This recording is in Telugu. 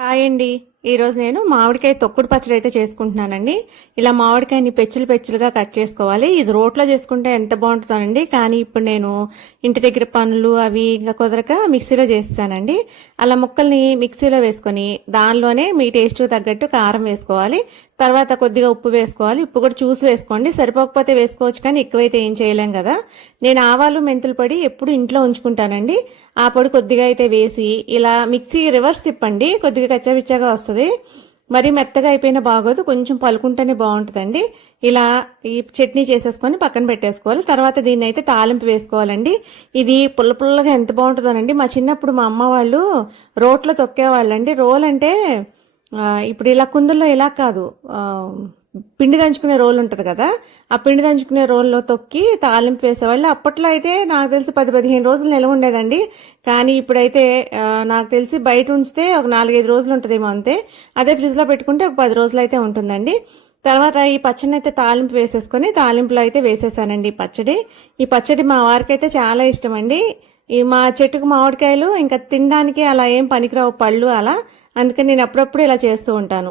హాయ్ అండి. ఈరోజు నేను మామిడికాయ తొక్కుడు పచ్చడి అయితే చేసుకుంటున్నానండి. ఇలా మామిడికాయని పెచ్చులు పెచ్చులుగా కట్ చేసుకోవాలి. ఇది రోట్లో చేసుకుంటే ఎంత బాగుంటుందండి. కానీ ఇప్పుడు నేను ఇంటి దగ్గర పనులు అవి ఇంకా కుదరక మిక్సీలో చేస్తానండి. అలా ముక్కల్ని మిక్సీలో వేసుకొని దానిలోనే మీ టేస్ట్ తగ్గట్టు కారం వేసుకోవాలి. తర్వాత కొద్దిగా ఉప్పు వేసుకోవాలి. ఉప్పు కూడా చూసి వేసుకోండి, సరిపోకపోతే వేసుకోవచ్చు, కానీ ఎక్కువైతే ఏం చేయలేం కదా. నేను ఆవాలు మెంతుల పొడి ఎప్పుడు ఇంట్లో ఉంచుకుంటానండి. ఆ పొడి కొద్దిగా అయితే వేసి ఇలా మిక్సీ రివర్స్ తిప్పండి, కొద్దిగా కచ్చాపిచ్చాగా వస్తుంది. మరి మెత్తగా అయిపోయినా బాగోదు, కొంచెం పలుకుంటేనే బాగుంటుందండి. ఇలా ఈ చట్నీ చేసేసుకొని పక్కన పెట్టేసుకోవాలి. తర్వాత దీన్ని అయితే తాలింపు వేసుకోవాలండి. ఇది పుల్ల పుల్లగా ఎంత బాగుంటుందోనండి. మా చిన్నప్పుడు మా అమ్మ వాళ్ళు రోట్లో తొక్కేవాళ్ళండి. రోల్ అంటే ఇప్పుడు ఇలా కుందుల్లో ఇలా కాదు, పిండి దంచుకునే రోల్ ఉంటుంది కదా, ఆ పిండి దంచుకునే రోల్లో తొక్కి తాలింపు వేసేవాళ్ళు. అప్పట్లో అయితే నాకు తెలిసి 10-15 రోజులు నిల్వ ఉండేదండి. కానీ ఇప్పుడైతే నాకు తెలిసి బయట ఉంచితే ఒక 4-5 రోజులు ఉంటుందేమో అంతే. అదే ఫ్రిడ్జ్లో పెట్టుకుంటే ఒక 10 రోజులు అయితే ఉంటుందండి. తర్వాత ఈ పచ్చడిని అయితే తాలింపు వేసేసుకొని తాలింపులో అయితే వేసేసానండి ఈ పచ్చడి మా వారికి అయితే చాలా ఇష్టం అండి. ఈ మా చెట్టుకు మామిడికాయలు ఇంకా తినడానికి అలా ఏం పనికిరావు పళ్ళు అలా, అందుకని నేను అప్పుడప్పుడు ఇలా చేస్తూ ఉంటాను.